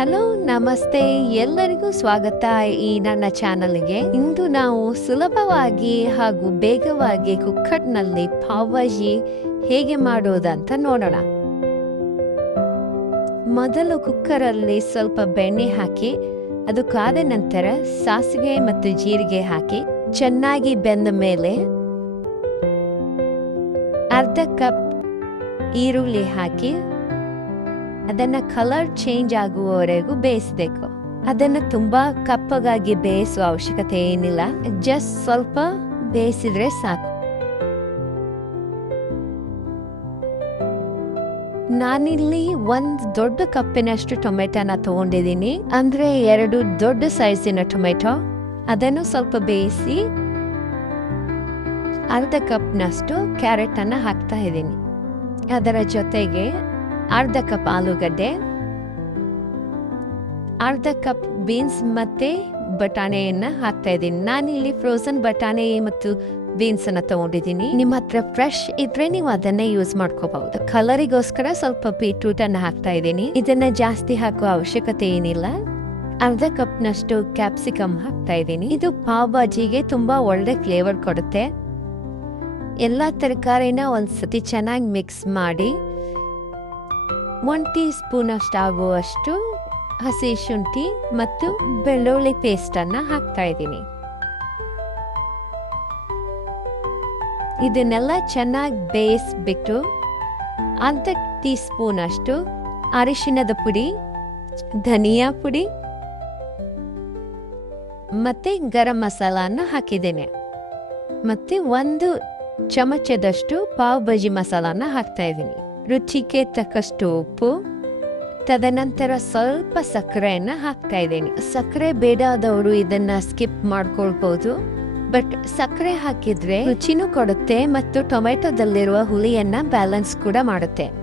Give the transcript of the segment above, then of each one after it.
Hello, ನಮಸ್ತೆ. ಎಲ್ಲರಿಗೂ ಸ್ವಾಗತ ಈ ನನ್ನ ಚಾನಲ್ಗೆ. ಇಂದು ನಾವು ಸುಲಭವಾಗಿ ಹಾಗೂ ಬೇಗವಾಗಿ ಕುಕ್ಕರ್ನಲ್ಲಿ ಭಾಜಿ ಹೇಗೆ ಮಾಡೋದಂತ ನೋಡೋಣ. ಮೊದಲು ಕುಕ್ಕರಲ್ಲಿ ಸ್ವಲ್ಪ ಬೆಣ್ಣೆ ಹಾಕಿ, ಅದು ಕಾದ ನಂತರ ಸಾಸಿವೆ ಮತ್ತು ಜೀರಿಗೆ ಹಾಕಿ, ಚೆನ್ನಾಗಿ ಬೆಂದ ಮೇಲೆ ಅರ್ಧ ಕಪ್ ಈರುಳ್ಳಿ ಹಾಕಿ ಅದನ್ನ ಕಲರ್ ಚೇಂಜ್ ಆಗುವವರೆಗೂ ಬೇಯಿಸಬೇಕು. ಅದನ್ನ ತುಂಬಾ ಕಪ್ಪಗಾಗಿ ಬೇಯಿಸುವ ಅವಶ್ಯಕತೆ ಏನಿಲ್ಲ. ಜಸ್ಟ್ ಸ್ವಲ್ಪ ಬೇಯಿಸಿದ್ರೆ ಸಾಕು. ನಾನಿಲ್ಲಿ ಒಂದ್ ದೊಡ್ಡ ಕಪ್ಪಿನಷ್ಟು ಟೊಮೆಟೊನ ತಗೊಂಡಿದ್ದೀನಿ. ಅಂದ್ರೆ ಎರಡು ದೊಡ್ಡ ಸೈಜಿನ ಟೊಮೆಟೊ. ಅದನ್ನು ಸ್ವಲ್ಪ ಬೇಯಿಸಿ ಅರ್ಧ ಕಪ್ನಷ್ಟು ಕ್ಯಾರೆಟ್ ಅನ್ನ ಹಾಕ್ತಾ ಇದ್ದೀನಿ. ಅದರ ಜೊತೆಗೆ ಅರ್ಧ ಕಪ್ ಆಲೂಗಡ್ಡೆ, ಅರ್ಧ ಕಪ್ ಬೀನ್ಸ್ ಮತ್ತೆ ಬಟಾಣೆಯನ್ನ ಹಾಕ್ತಾ ಇದ್ದೀನಿ. ನಾನಿಲ್ಲಿ ಫ್ರೋಸನ್ ಬಟಾಣೆ ಮತ್ತು ಬೀನ್ಸ್ ಅನ್ನ ತಗೊಂಡಿದ್ದೀನಿ. ನಿಮ್ಮ ಹತ್ರ ಫ್ರೆಶ್ ಇದ್ರೆ ನೀವು ಅದನ್ನೇ ಯೂಸ್ ಮಾಡ್ಕೋಬಹುದು. ಕಲರಿಗೋಸ್ಕರ ಸ್ವಲ್ಪ ಬೀಟ್ರೂಟ್ ಅನ್ನ ಹಾಕ್ತಾ ಇದ್ದೀನಿ. ಇದನ್ನ ಜಾಸ್ತಿ ಹಾಕುವ ಅವಶ್ಯಕತೆ ಏನಿಲ್ಲ. ಅರ್ಧ ಕಪ್ನಷ್ಟು ಕ್ಯಾಪ್ಸಿಕಮ್ ಹಾಕ್ತಾ ಇದ್ದೀನಿ. ಇದು ಪಾವ್ ಭಾಜಿಗೆ ತುಂಬಾ ಒಳ್ಳೆ ಫ್ಲೇವರ್ ಕೊಡುತ್ತೆ. ಎಲ್ಲ ತರಕಾರಿನ ಒಂದ್ಸತಿ ಚೆನ್ನಾಗಿ ಮಿಕ್ಸ್ ಮಾಡಿ ಒನ್ ಟೀ ಸ್ಪೂನ್ ಅಷ್ಟು ಆಗುವಷ್ಟು ಹಸಿ ಶುಂಠಿ ಮತ್ತು ಬೆಳ್ಳುಳ್ಳಿ ಪೇಸ್ಟ್ ಅನ್ನ ಹಾಕ್ತಾ ಇದ್ದೀನಿ. ಇದನ್ನೆಲ್ಲ ಚೆನ್ನಾಗಿ ಬೇಯಿಸ್ಬಿಟ್ಟು ಅರ್ಧ ಟೀ ಸ್ಪೂನ್ ಅಷ್ಟು ಅರಿಶಿಣದ ಪುಡಿ, ಧನಿಯಾ ಪುಡಿ ಮತ್ತೆ ಗರಂ ಮಸಾಲಾನ ಹಾಕಿದ್ದೇನೆ. ಮತ್ತೆ ಒಂದು ಚಮಚದಷ್ಟು ಪಾವ್ ಭಾಜಿ ಮಸಾಲಾನ ಹಾಕ್ತಾ ಇದ್ದೀನಿ. ರುಚಿಗೆ ತಕ್ಕಷ್ಟು ಉಪ್ಪು, ತದನಂತರ ಸ್ವಲ್ಪ ಸಕ್ಕರೆಯನ್ನು ಹಾಕ್ತಾ ಇದ್ದೀನಿ. ಸಕ್ಕರೆ ಬೇಡಾದವರು ಇದನ್ನ ಸ್ಕಿಪ್ ಮಾಡ್ಕೊಳ್ಬಹುದು ಬಟ್ ಸಕ್ಕರೆ ಹಾಕಿದ್ರೆ ರುಚಿನೂ ಕೊಡುತ್ತೆ ಮತ್ತು ಟೊಮೆಟೊದಲ್ಲಿರುವ ಹುಳಿಯನ್ನ ಬ್ಯಾಲೆನ್ಸ್ ಕೂಡ ಮಾಡುತ್ತೆ.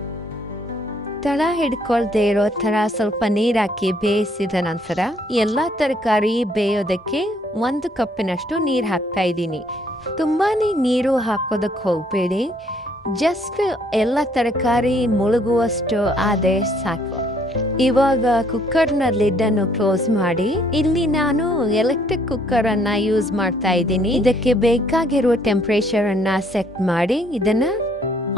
ತಳ ಹಿಡ್ಕೊಳ್ದೆ ಇರೋ ತರ ಸ್ವಲ್ಪ ನೀರ್ ಹಾಕಿ ಬೇಯಿಸಿದ ನಂತರ ಎಲ್ಲಾ ತರಕಾರಿ ಬೇಯೋದಕ್ಕೆ ಒಂದು ಕಪ್ಪಿನಷ್ಟು ನೀರು ಹಾಕ್ತಾ ಇದ್ದೀನಿ. ತುಂಬಾನೇ ನೀರು ಹಾಕೋದಕ್ಕೆ ಹೋಗ್ಬೇಡಿ. ಜಸ್ಟ್ ಎಲ್ಲ ತರಕಾರಿ ಮುಳುಗುವಷ್ಟು ಆದರೆ ಸಾಕು. ಇವಾಗ ಕುಕ್ಕರ್ನ ಲಿಡ್ ಅನ್ನು ಕ್ಲೋಸ್ ಮಾಡಿ, ಇಲ್ಲಿ ನಾನು ಎಲೆಕ್ಟ್ರಿಕ್ ಕುಕ್ಕರ್ ಅನ್ನ ಯೂಸ್ ಮಾಡ್ತಾ ಇದ್ದೀನಿ. ಇದಕ್ಕೆ ಬೇಕಾಗಿರುವ ಟೆಂಪರೇಚರ್ ಅನ್ನ ಸೆಟ್ ಮಾಡಿ ಇದನ್ನ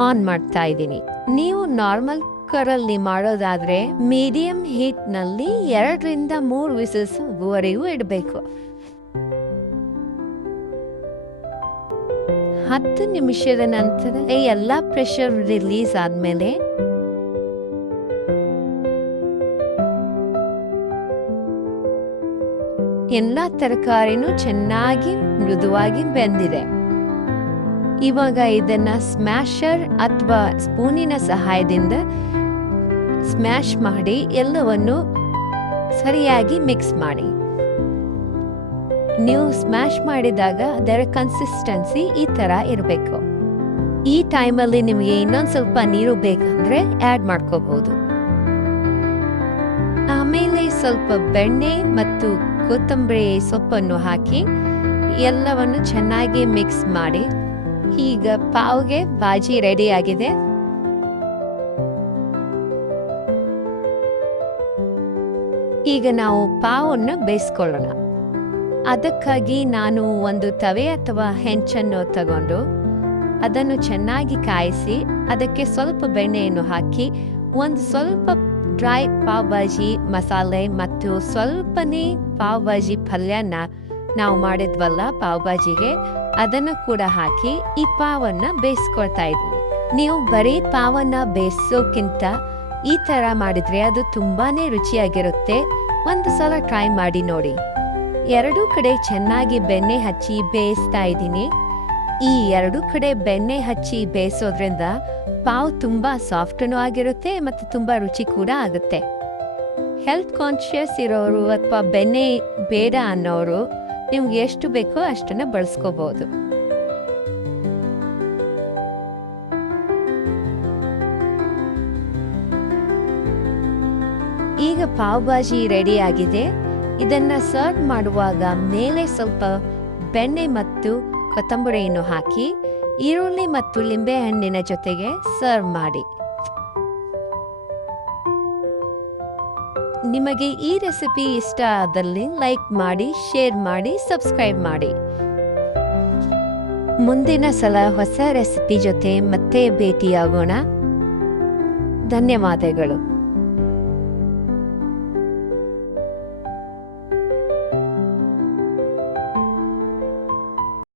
ಆನ್ ಮಾಡ್ತಾ ಇದ್ದೀನಿ. ನೀವು ನಾರ್ಮಲ್ ಕುಕ್ಕರ್ ಅಲ್ಲಿ ಮಾಡೋದಾದ್ರೆ, ಮೀಡಿಯಂ ಹೀಟ್ನಲ್ಲಿ ಎರಡರಿಂದ ಮೂರು ವಿಸಿಲ್ಸ್ ವರೆಗೂ ಇಡಬೇಕು. ಹತ್ತು ನಿಮಿಷದ ನಂತರ ಎಲ್ಲ ಪ್ರೆಷರ್ ರಿಲೀಸ್ ಆದ್ಮೇಲೆ ಎಲ್ಲ ತರಕಾರಿನೂ ಚೆನ್ನಾಗಿ ಮೃದುವಾಗಿ ಬೆಂದಿದೆ. ಇವಾಗ ಇದನ್ನ ಸ್ಮ್ಯಾಶರ್ ಅಥವಾ ಸ್ಪೂನಿನ ಸಹಾಯದಿಂದ ಸ್ಮ್ಯಾಶ್ ಮಾಡಿ ಎಲ್ಲವನ್ನು ಸರಿಯಾಗಿ ಮಿಕ್ಸ್ ಮಾಡಿ. ನೀವು ಸ್ಮ್ಯಾಶ್ ಮಾಡಿದಾಗ ಅದರ ಕನ್ಸಿಸ್ಟೆನ್ಸಿ ಈ ತರ ಇರಬೇಕು. ಈ ಟೈಮಲ್ಲಿ ನಿಮಗೆ ಇನ್ನೊಂದು ಸ್ವಲ್ಪ ನೀರು ಬೇಕಂದ್ರೆ ಆಡ್ ಮಾಡ್ಕೋಬಹುದು. ಆಮೇಲೆ ಸ್ವಲ್ಪ ಬೆಣ್ಣೆ ಮತ್ತು ಕೊತ್ತಂಬರಿ ಸೊಪ್ಪನ್ನು ಹಾಕಿ ಎಲ್ಲವನ್ನು ಚೆನ್ನಾಗಿ ಮಿಕ್ಸ್ ಮಾಡಿ. ಈಗ ಪಾವ್ಗೆ ಬಾಜಿ ರೆಡಿ ಆಗಿದೆ. ಈಗ ನಾವು ಪಾವನ್ನು ಬೇಯಿಸ್ಕೊಳ್ಳೋಣ. ಅದಕ್ಕಾಗಿ ನಾನು ಒಂದು ತವೆ ಅಥವಾ ಹೆಂಚನ್ನು ತಗೊಂಡು ಅದನ್ನು ಚೆನ್ನಾಗಿ ಕಾಯಿಸಿ ಅದಕ್ಕೆ ಸ್ವಲ್ಪ ಬೆಣ್ಣೆಯನ್ನು ಹಾಕಿ ಒಂದು ಸ್ವಲ್ಪ ಡ್ರೈ ಪಾವ್ ಭಾಜಿ ಮಸಾಲೆ ಮತ್ತು ಸ್ವಲ್ಪನೇ ಪಾವ್ ಭಾಜಿ ಪಲ್ಯನ ನಾವು ಮಾಡಿದ್ವಲ್ಲ ಪಾವ್ ಭಾಜಿಗೆ, ಅದನ್ನು ಕೂಡ ಹಾಕಿ ಈ ಪಾವನ್ನ ಬೇಯಿಸ್ಕೊಳ್ತಾ ಇದ್ದೀನಿ. ನೀವು ಬರೀ ಪಾವನ್ನ ಬೇಯಿಸೋಕ್ಕಿಂತ ಈ ತರ ಮಾಡಿದ್ರೆ ಅದು ತುಂಬಾನೇ ರುಚಿಯಾಗಿರುತ್ತೆ. ಒಂದು ಸಲ ಟ್ರೈ ಮಾಡಿ ನೋಡಿ. ಎರಡೂ ಕಡೆ ಚೆನ್ನಾಗಿ ಬೆಣ್ಣೆ ಹಚ್ಚಿ ಬೇಯಿಸ್ತಾ ಇದ್ದೀನಿ. ಈ ಎರಡು ಕಡೆ ಬೆಣ್ಣೆ ಹಚ್ಚಿ ಬೇಯಿಸೋದ್ರಿಂದ ಪಾವ್ ತುಂಬಾ ಸಾಫ್ಟನು ಆಗಿರುತ್ತೆ ಮತ್ತು ತುಂಬಾ ರುಚಿ ಕೂಡ ಆಗುತ್ತೆ. ಹೆಲ್ತ್ ಕಾನ್ಶಿಯಸ್ ಇರೋರು ಅಥವಾ ಬೆಣ್ಣೆ ಬೇಡ ಅನ್ನೋರು ನಿಮ್ಗೆ ಎಷ್ಟು ಬೇಕೋ ಅಷ್ಟನ್ನ ಬಳಸ್ಕೋಬಹುದು ಈಗ ಪಾವ್ ಭಾಜಿ ರೆಡಿ ಆಗಿದೆ. ಇದನ್ನ ಸರ್ವ್ ಮಾಡುವಾಗ ಮೇಲೆ ಸ್ವಲ್ಪ ಬೆಣ್ಣೆ ಮತ್ತು ಕೊತ್ತಂಬರಿಯನ್ನು ಹಾಕಿ, ಈರುಳ್ಳಿ ಮತ್ತು ಲಿಂಬೆ ಹಣ್ಣಿನ ಜೊತೆಗೆ ಸರ್ವ್ ಮಾಡಿ. ನಿಮಗೆ ಈ ರೆಸಿಪಿ ಇಷ್ಟ ಆದಲ್ಲಿ ಲೈಕ್ ಮಾಡಿ ಶೇರ್ ಮಾಡಿ ಸಬ್ಸ್ಕ್ರೈಬ್ ಮಾಡಿ. ಮುಂದಿನ ಸಲ ಹೊಸ ರೆಸಿಪಿ ಜೊತೆ ಮತ್ತೆ ಭೇಟಿಯಾಗೋಣ. ಧನ್ಯವಾದಗಳು.